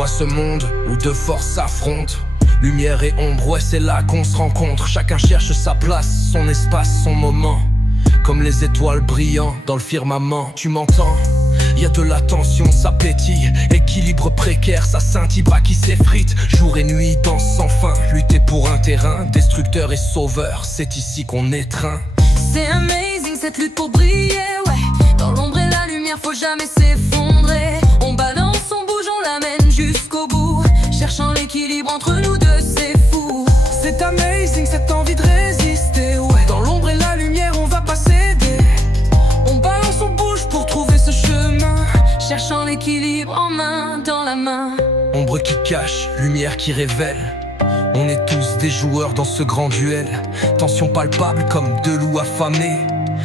vois ce monde où deux forces s'affrontent. Lumière et ombre, ouais c'est là qu'on se rencontre. Chacun cherche sa place, son espace, son moment. Comme les étoiles brillant dans le firmament. Tu m'entends? Y a de la tension, ça pétille. Équilibre précaire, ça scintille, bras qui s'effrite. Jour et nuit, danse sans fin. Lutter pour un terrain, destructeur et sauveur. C'est ici qu'on étreint. C'est amazing cette lutte pour briller, ouais. Dans l'ombre et la lumière, faut jamais s'effondrer. On balance, on bouge, on l'amène jusqu'au bout. Cherchant l'équilibre entre nous deux, c'est fou. C'est amazing cette envie de résister, ouais. Dans l'ombre et la lumière, on va pas céder. On balance, on bouge pour trouver ce chemin. Cherchant l'équilibre en main dans la main. Ombre qui cache, lumière qui révèle. On est tous des joueurs dans ce grand duel. Tension palpable comme deux loups affamés.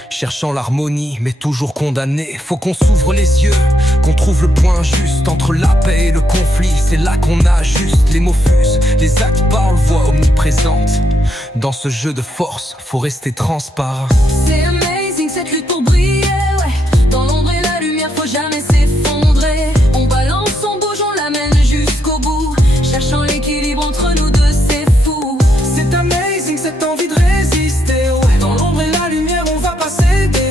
Cherchant l'harmonie mais toujours condamnés. Faut qu'on s'ouvre les yeux, qu'on trouve le point juste entre la paix et le conflit. C'est là qu'on ajuste, les mots fusent, les actes parlent, voix omniprésente. Dans ce jeu de force, faut rester transparent. C'est amazing cette lutte pour briller, ouais. Dans l'ombre et la lumière, faut jamais s'effondrer. On balance, on bouge, on l'amène jusqu'au bout. Cherchant l'équilibre entre nous deux, c'est fou. C'est amazing cette envie de résister, ouais. Dans l'ombre et la lumière, on va pas céder.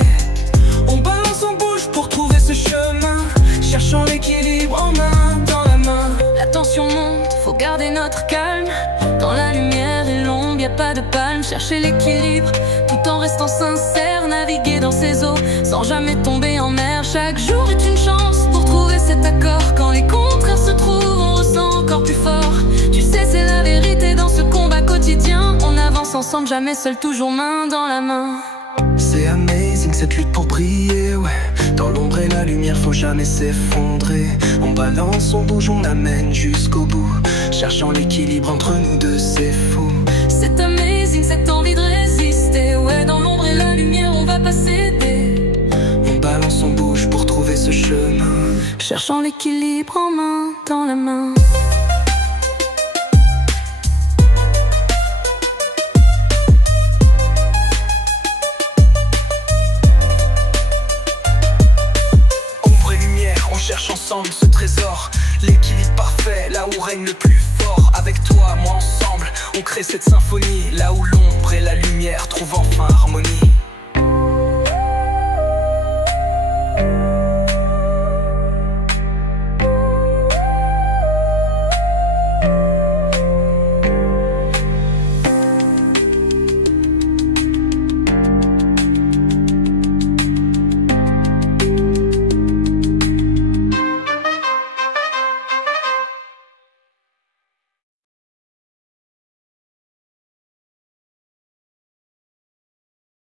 On balance, on bouge pour trouver ce chemin. Cherchant l'équilibre en main dans la main. La tension monte, faut garder notre calme. Dans la lumière et l'ombre, y a pas de palme. Chercher l'équilibre tout en restant sincère. Naviguer dans ces eaux sans jamais tomber en mer. Chaque jour est une chance pour trouver cet accord. Quand les contraires se trouvent, on ressent encore plus fort. Tu sais, c'est la vérité dans ce combat quotidien. On avance ensemble, jamais seul, toujours main dans la main. C'est amazing cette lutte pour briller, ouais. Dans l'ombre et la lumière, faut jamais s'effondrer. On balance, on bouge, on amène jusqu'au bout. Cherchant l'équilibre entre nous deux, c'est fou. C'est amazing cette envie de résister, ouais. Dans l'ombre et la lumière, on va pas céder. On balance, on bouge pour trouver ce chemin. Cherchant l'équilibre en main dans la main. Cherche ensemble ce trésor, l'équilibre parfait, là où règne le plus fort. Avec toi, moi ensemble, on crée cette symphonie, là où l'ombre et la lumière trouvent enfin harmonie.